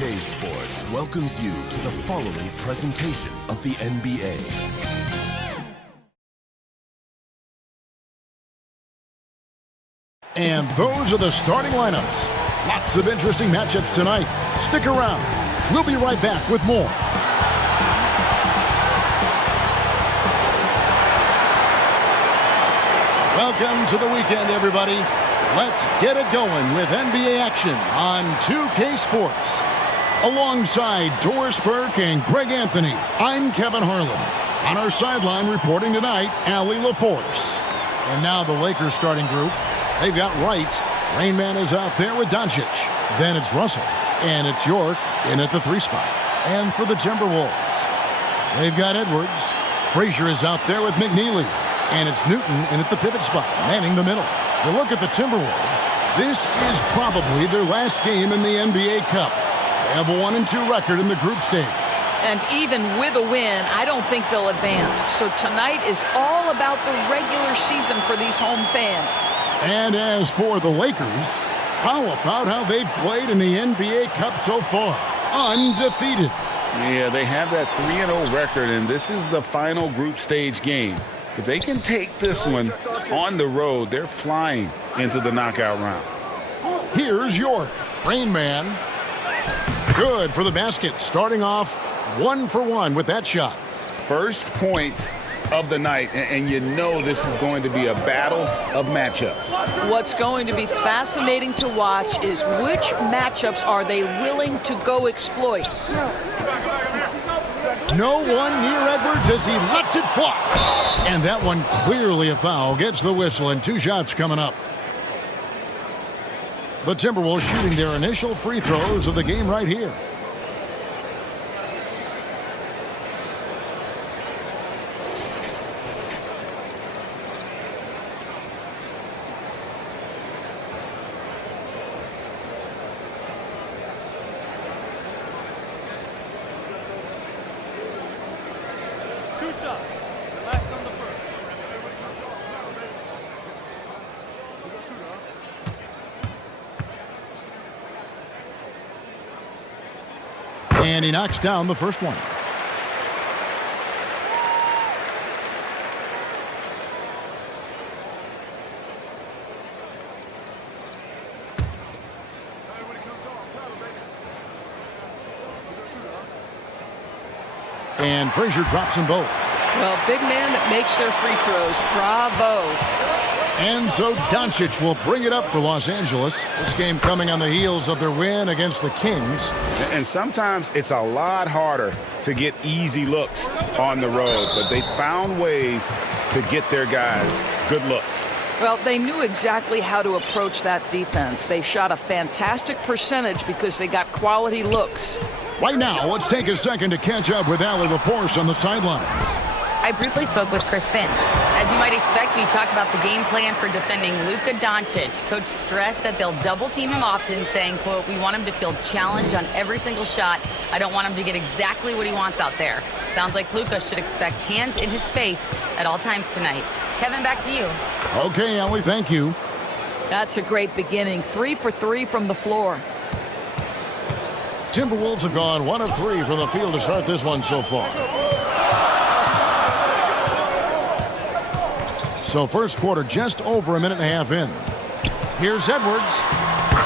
2K Sports welcomes you to the following presentation of the NBA. And those are the starting lineups. Lots of interesting matchups tonight. Stick around. We'll be right back with more. Welcome to the weekend, everybody. Let's get it going with NBA action on 2K Sports. Alongside Doris Burke and Greg Anthony, I'm Kevin Harlan. On our sideline reporting tonight, Allie LaForce. And now the Lakers starting group. They've got Wright. Rain Man is out there with Doncic. Then it's Russell. And it's York in at the 3 spot. And for the Timberwolves, they've got Edwards. Frazier is out there with McNeely. And it's Newton in at the pivot spot, manning the middle. You look at the Timberwolves. This is probably their last game in the NBA Cup. They have a 1-2 record in the group stage. And even with a win, I don't think they'll advance. So tonight is all about the regular season for these home fans. And as for the Lakers, how about how they've played in the NBA Cup so far? Undefeated. Yeah, they have that 3-0 record, and this is the final group stage game. If they can take this one on the road, they're flying into the knockout round. Here's York. Rain Man. Good for the basket. Starting off 1 for 1 with that shot. First points of the night, and you know this is going to be a battle of matchups. What's going to be fascinating to watch is which matchups are they willing to go exploit. No one near Edwards as he lets it fly. And that one clearly a foul. Gets the whistle and 2 shots coming up. The Timberwolves shooting their initial free throws of the game right here. And he knocks down the first one. And Frazier drops them both. Well, big man that makes their free throws. Bravo. And so Doncic will bring it up for Los Angeles. This game coming on the heels of their win against the Kings. And sometimes it's a lot harder to get easy looks on the road, but they found ways to get their guys good looks. Well, they knew exactly how to approach that defense. They shot a fantastic percentage because they got quality looks. Right now, let's take a second to catch up with Allie LaForce on the sidelines. I briefly spoke with Chris Finch. As you might expect, we talked about the game plan for defending Luka Doncic. Coach stressed that they'll double-team him often, saying, quote, "We want him to feel challenged on every single shot. I don't want him to get exactly what he wants out there." Sounds like Luka should expect hands in his face at all times tonight. Kevin, back to you. Okay, Allie, thank you. That's a great beginning. 3 for 3 from the floor. Timberwolves have gone 1 of 3 from the field to start this one so far. So first quarter just over a minute and a half in. Here's Edwards.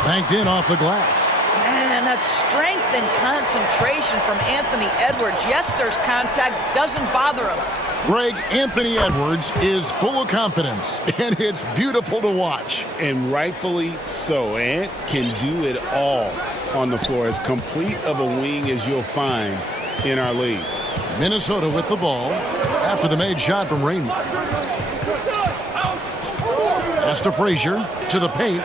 Banked in off the glass. Man, that's strength and concentration from Anthony Edwards. Yes, there's contact. Doesn't bother him. Greg, Anthony Edwards is full of confidence, and it's beautiful to watch. And rightfully so. Ant can do it all on the floor. As complete of a wing as you'll find in our league. Minnesota with the ball after the made shot from Rainman. Pass to Frazier, to the paint.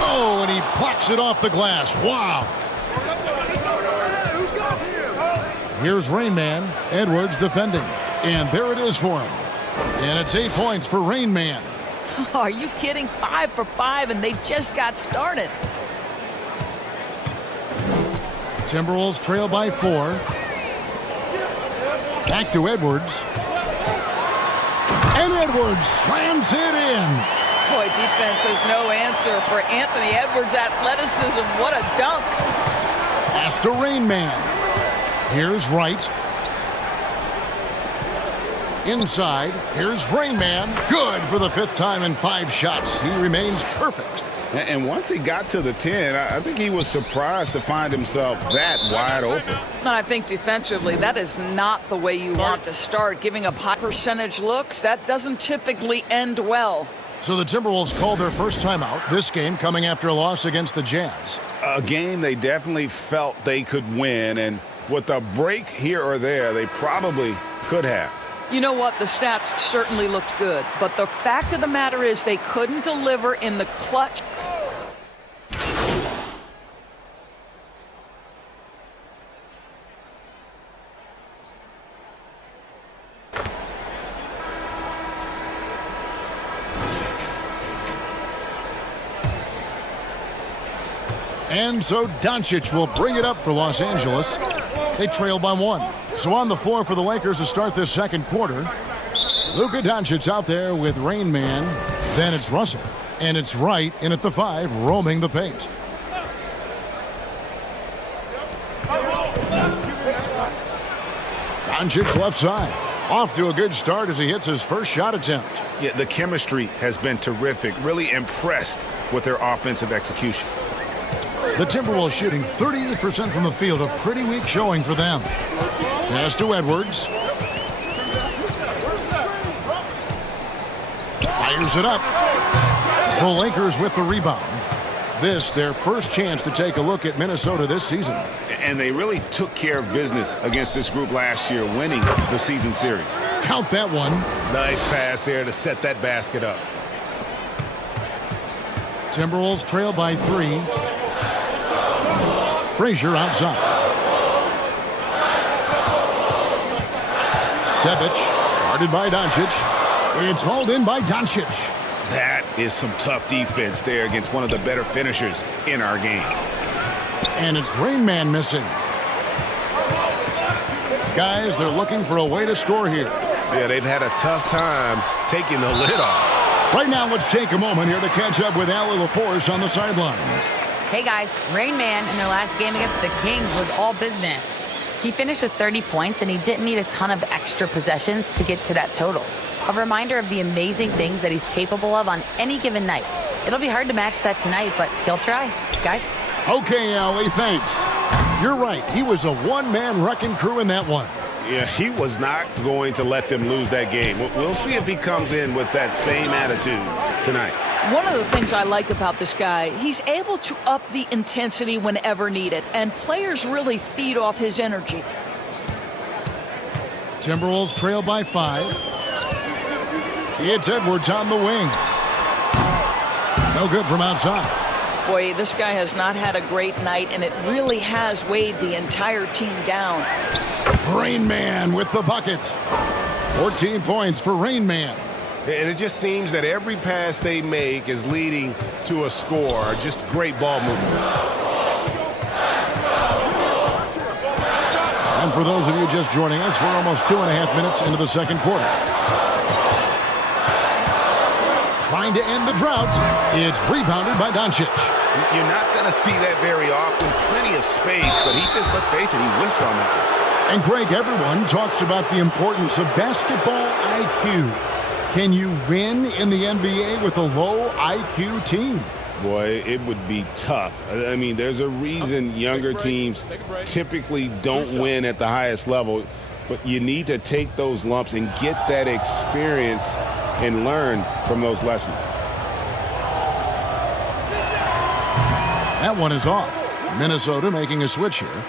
Oh, and he plucks it off the glass. Wow. Here's Rain Man. Edwards defending. And there it is for him. And it's 8 points for Rain Man. Are you kidding? 5 for 5, and they just got started. Timberwolves trail by 4. Back to Edwards. And Edwards slams it in. Boy, defense has no answer for Anthony Edwards' athleticism. What a dunk. Pass to Rain Man. Here's Wright. Inside. Here's Rain Man. Good for the 5th time in 5 shots. He remains perfect. And once he got to the 10, I think he was surprised to find himself that wide open. And I think defensively, that is not the way you want to start. Giving up high percentage looks, that doesn't typically end well. So the Timberwolves called their first timeout. This game coming after a loss against the Jazz. A game they definitely felt they could win, and with a break here or there, they probably could have. You know what? The stats certainly looked good, but the fact of the matter is they couldn't deliver in the clutch. And so Doncic will bring it up for Los Angeles. They trail by 1. So on the floor for the Lakers to start this second quarter, Luka Doncic out there with Rain Man. Then it's Russell. And it's Wright in at the 5, roaming the paint. Doncic left side. Off to a good start as he hits his first shot attempt. Yeah, the chemistry has been terrific. Really impressed with their offensive execution. The Timberwolves shooting 38% from the field, a pretty weak showing for them. Pass to Edwards. Fires it up. The Lakers with the rebound. This, their first chance to take a look at Minnesota this season. And they really took care of business against this group last year, winning the season series. Count that one. Nice pass there to set that basket up. Timberwolves trail by 3. Frazier outside. Sevic, guarded by Doncic. It's hauled in by Doncic. That is some tough defense there against one of the better finishers in our game. And it's Rain Man missing. Guys, they're looking for a way to score here. Yeah, they've had a tough time taking the lid off. Right now, let's take a moment here to catch up with Allie LaForce on the sidelines. Hey guys, Rain Man in their last game against the Kings was all business. He finished with 30 points and he didn't need a ton of extra possessions to get to that total. A reminder of the amazing things that he's capable of on any given night. It'll be hard to match that tonight, but he'll try. Guys? Okay, Allie, thanks. You're right. He was a one-man wrecking crew in that one. Yeah, he was not going to let them lose that game. We'll see if he comes in with that same attitude tonight. One of the things I like about this guy, he's able to up the intensity whenever needed, and players really feed off his energy. Timberwolves trail by 5. It's Edwards on the wing. No good from outside. Boy, this guy has not had a great night, and it really has weighed the entire team down. Rain Man with the bucket. 14 points for Rain Man. And it just seems that every pass they make is leading to a score. Just great ball movement. And for those of you just joining us, we're almost 2.5 minutes into the second quarter. Trying to end the drought. It's rebounded by Doncic. You're not going to see that very often. Plenty of space, but he just, let's face it, he whiffs on that. And Greg, everyone talks about the importance of basketball IQ. Can you win in the NBA with a low IQ team? Boy, it would be tough. I mean, there's a reason younger teams typically don't win at the highest level, but you need to take those lumps and get that experience and learn from those lessons. That one is off. Minnesota making a switch here.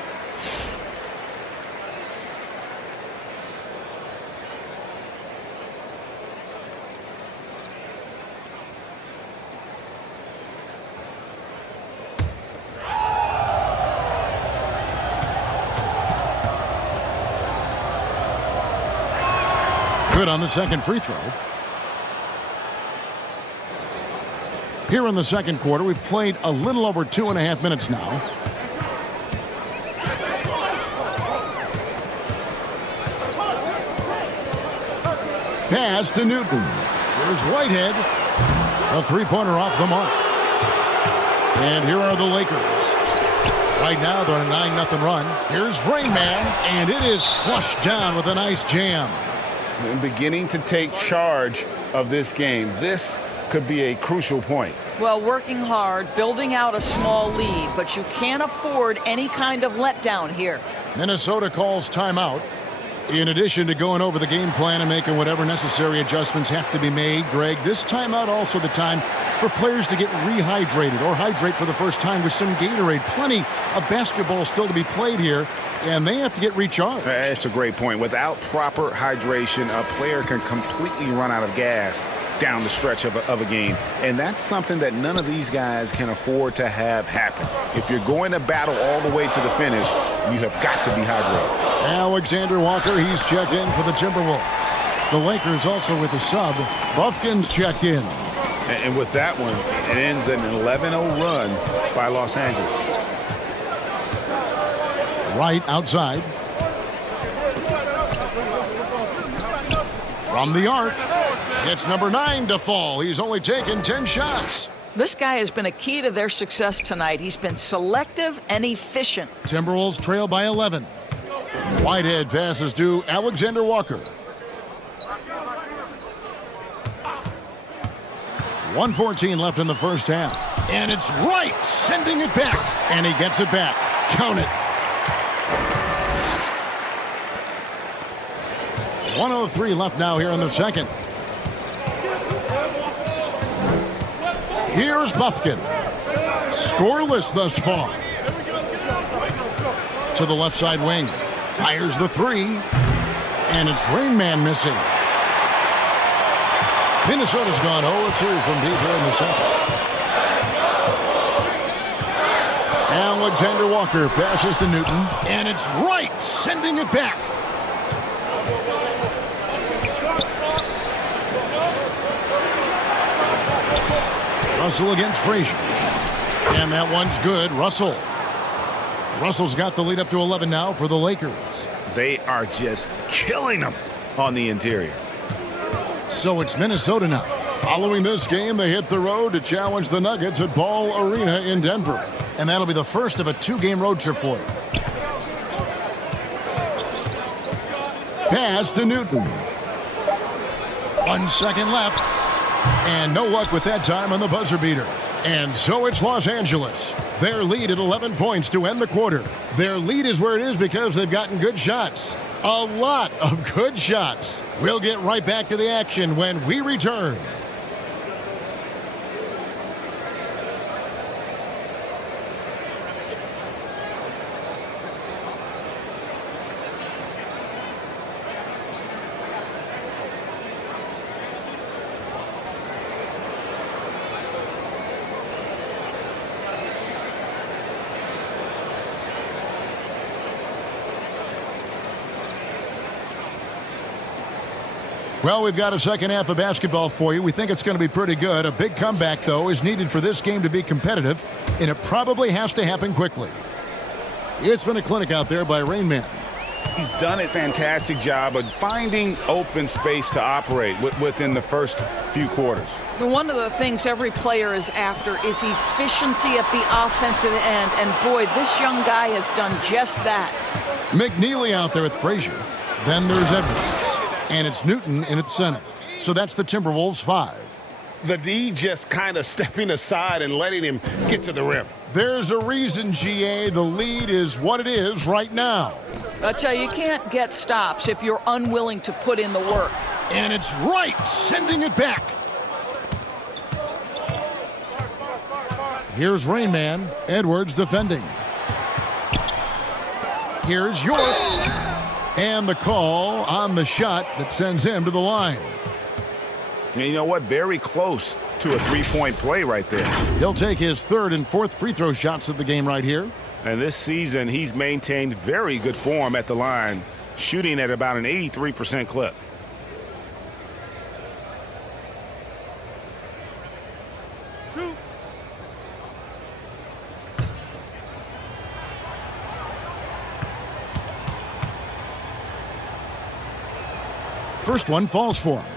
Good on the second free throw. Here in the second quarter, we've played a little over 2.5 minutes now. Pass to Newton. Here's Whitehead. A three-pointer off the mark. And here are the Lakers. Right now, they're on a 9-0 run. Here's Rain Man, and it is flushed down with a nice jam. And beginning to take charge of this game. This could be a crucial point. Well, working hard, building out a small lead, but you can't afford any kind of letdown here. Minnesota calls timeout. In addition to going over the game plan and making whatever necessary adjustments have to be made, Greg, this timeout also the time for players to get rehydrated or hydrate for the first time with some Gatorade. Plenty of basketball still to be played here, and they have to get recharged. That's a great point. Without proper hydration, a player can completely run out of gas down the stretch of a game. And that's something that none of these guys can afford to have happen. If you're going to battle all the way to the finish, you have got to be hydrated. Alexander Walker, he's checked in for the Timberwolves. The Lakers also with a sub. Buffkin's checked in. And with that one, it ends an 11-0 run by Los Angeles. Right outside. From the arc. It's number 9 to fall. He's only taken 10 shots. This guy has been a key to their success tonight. He's been selective and efficient. Timberwolves trail by 11. Whitehead passes to Alexander Walker. 1:14 left in the first half. And it's right, sending it back. And he gets it back. Count it. 1:03 left now here in the second. Here's Buffkin. Scoreless thus far. To the left side wing. Fires the three. And it's Rain Man missing. Minnesota's gone 0-2 from deep here in the second. Alexander Walker passes to Newton. And it's right, sending it back. Russell against Frazier. And that one's good. Russell's got the lead up to 11 now for the Lakers. They are just killing them on the interior. So it's Minnesota now. Following this game, they hit the road to challenge the Nuggets at Ball Arena in Denver. And that'll be the first of a 2-game road trip for them. Pass to Newton. 1 second left. And no luck with that time on the buzzer beater. And so it's Los Angeles. Their lead at 11 points to end the quarter. Their lead is where it is because they've gotten good shots. A lot of good shots. We'll get right back to the action when we return. Well, we've got a second half of basketball for you. We think it's going to be pretty good. A big comeback, though, is needed for this game to be competitive, and it probably has to happen quickly. It's been a clinic out there by Rain Man. He's done a fantastic job of finding open space to operate within the first few quarters. One of the things every player is after is efficiency at the offensive end, and boy, this young guy has done just that. McNeely out there with Frazier. Then there's Edwards. And it's Newton in its center. So that's the Timberwolves 5. The D just kind of stepping aside and letting him get to the rim. There's a reason, GA, the lead is what it is right now. I tell you, you can't get stops if you're unwilling to put in the work. And it's right, sending it back. Here's Rain Man. Edwards defending. Here's York. And the call on the shot that sends him to the line. And you know what? Very close to a three-point play right there. He'll take his third and fourth free throw shots of the game right here. And this season, he's maintained very good form at the line, shooting at about an 83% clip. First one falls for him.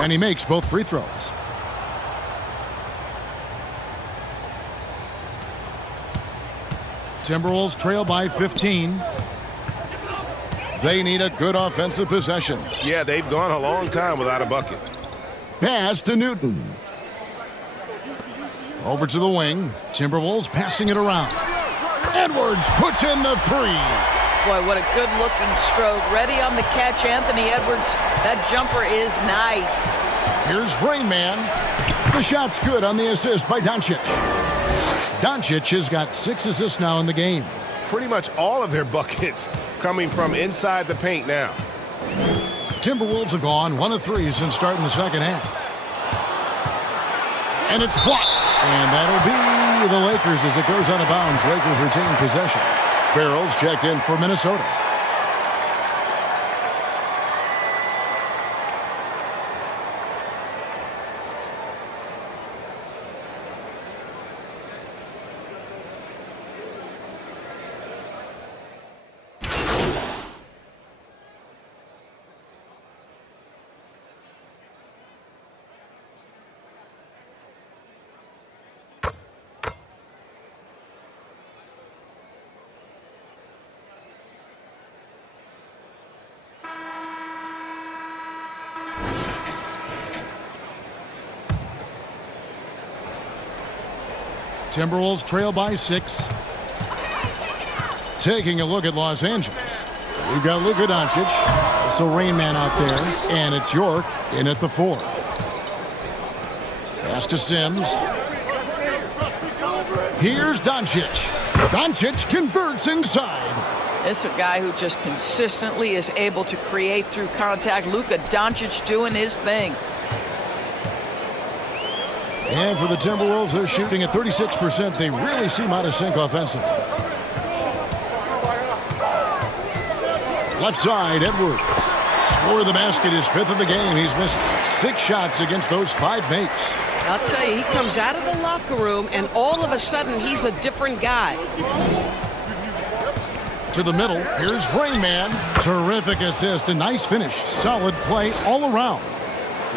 And he makes both free throws. Timberwolves trail by 15. They need a good offensive possession. Yeah, they've gone a long time without a bucket. Pass to Newton. Over to the wing. Timberwolves passing it around. Edwards puts in the three. Boy, what a good-looking stroke. Ready on the catch, Anthony Edwards. That jumper is nice. Here's Rain Man. The shot's good on the assist by Doncic. Doncic has got 6 assists now in the game. Pretty much all of their buckets coming from inside the paint now. Timberwolves have gone 1 of 3 since starting the second half. And it's blocked. And that'll be the Lakers as it goes out of bounds. Lakers retain possession. Farrell's checked in for Minnesota. Timberwolves trail by 6. Taking a look at Los Angeles. We've got Luka Doncic. So Rain Man out there. And it's York in at the 4. Pass to Sims. Here's Doncic. Doncic converts inside. This is a guy who just consistently is able to create through contact. Luka Doncic doing his thing. And for the Timberwolves, they're shooting at 36%. They really seem out of sync offensively. Left side, Edwards. Score of the basket, his 5th of the game. He's missed 6 shots against those 5 makes. I'll tell you, he comes out of the locker room, and all of a sudden, he's a different guy. To the middle, here's Rain Man. Terrific assist, a nice finish. Solid play all around.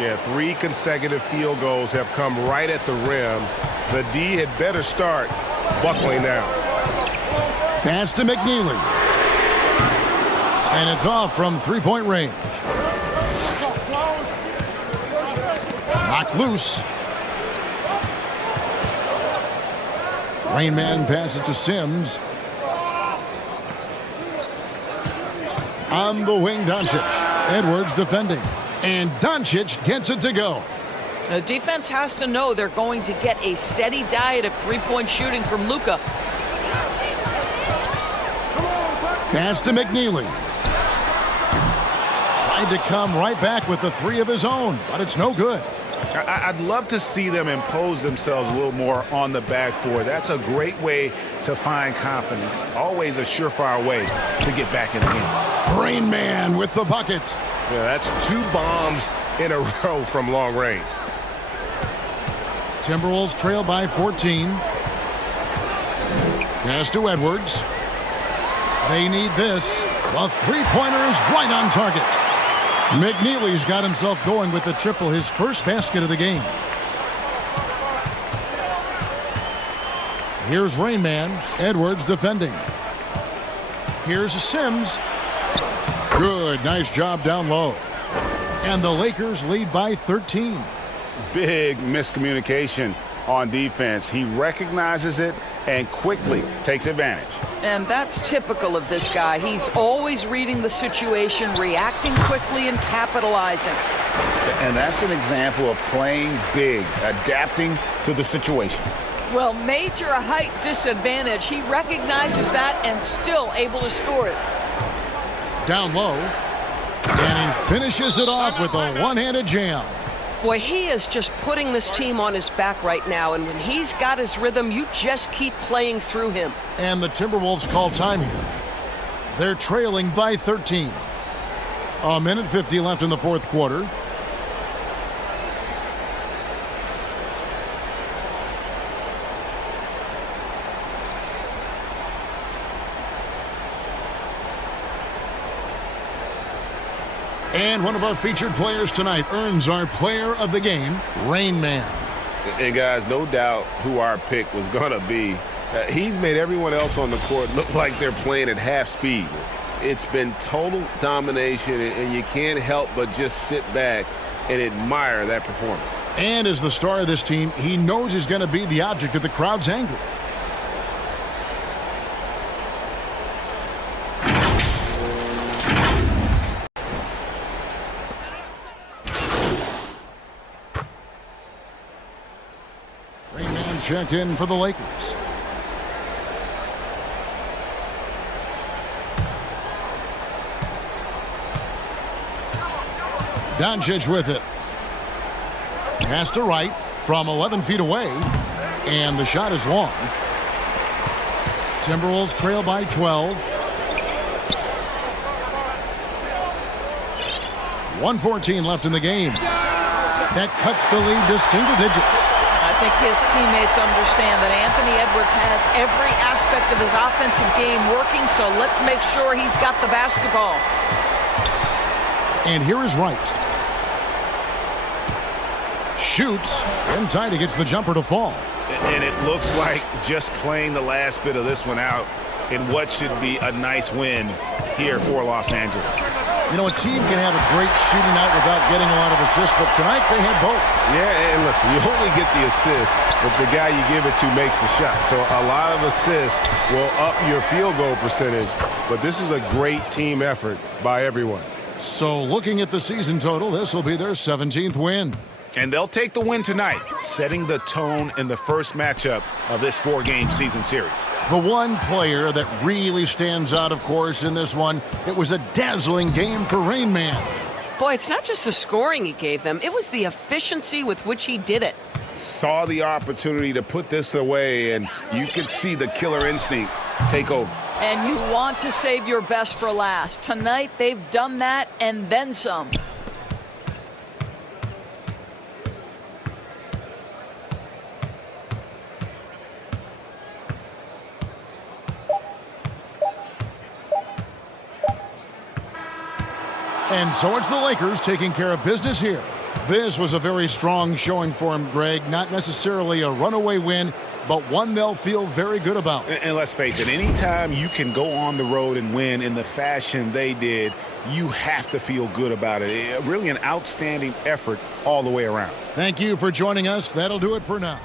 Yeah, 3 consecutive field goals have come right at the rim. The D had better start buckling now. Pass to McNeely. And it's off from 3-point range. Knocked loose. Rain Man passes to Sims. On the wing, Doncic. Edwards defending. And Doncic gets it to go. The defense has to know they're going to get a steady diet of 3-point shooting from Luka. Pass to McNeely. Tried to come right back with the 3 of his own, but it's no good. I'd love to see them impose themselves a little more on the backboard. That's a great way to find confidence. Always a surefire way to get back in the game. Rain Man with the bucket. Yeah, that's 2 bombs in a row from long range. Timberwolves trail by 14. Pass to Edwards. They need this. The 3-pointer is right on target. McNeely's got himself going with the triple, his first basket of the game. Here's Rain Man. Edwards defending. Here's Sims. Good, nice job down low. And the Lakers lead by 13. Big miscommunication on defense. He recognizes it and quickly takes advantage. And that's typical of this guy. He's always reading the situation, reacting quickly, and capitalizing. And that's an example of playing big, adapting to the situation. Well, major height disadvantage. He recognizes that and still able to score it. Down low. And he finishes it off with a one-handed jam. Boy, he is just putting this team on his back right now, and when he's got his rhythm, you just keep playing through him. And the Timberwolves call time here. They're trailing by 13. A minute 50 left in the 4th quarter. And one of our featured players tonight earns our player of the game, Rain Man. And guys, no doubt who our pick was going to be. He's made everyone else on the court look like they're playing at half speed. It's been total domination, and you can't help but just sit back and admire that performance. And as the star of this team, he knows he's going to be the object of the crowd's anger. Rain Man checked in for the Lakers. Doncic with it. Pass to right from 11 feet away. And the shot is long. Timberwolves trail by 12. 1:14 left in the game. That cuts the lead to single digits. I think his teammates understand that Anthony Edwards has every aspect of his offensive game working, so let's make sure he's got the basketball. And here is Wright. Shoots. In time, he gets the jumper to fall. And it looks like just playing the last bit of this one out in what should be a nice win here for Los Angeles. You know, a team can have a great shooting night without getting a lot of assists, but tonight they had both. Yeah, and listen, you only get the assist if the guy you give it to makes the shot. So a lot of assists will up your field goal percentage, but this is a great team effort by everyone. So looking at the season total, this will be their 17th win. And they'll take the win tonight, setting the tone in the first matchup of this 4-game season series. The one player that really stands out, of course, in this one, it was a dazzling game for Rain Man. Boy, it's not just the scoring he gave them. It was the efficiency with which he did it. Saw the opportunity to put this away, and you could see the killer instinct take over. And you want to save your best for last. Tonight, they've done that and then some. And so it's the Lakers taking care of business here. This was a very strong showing for him, Greg. Not necessarily a runaway win, but one they'll feel very good about. And let's face it, anytime you can go on the road and win in the fashion they did, you have to feel good about it. Really an outstanding effort all the way around. Thank you for joining us. That'll do it for now.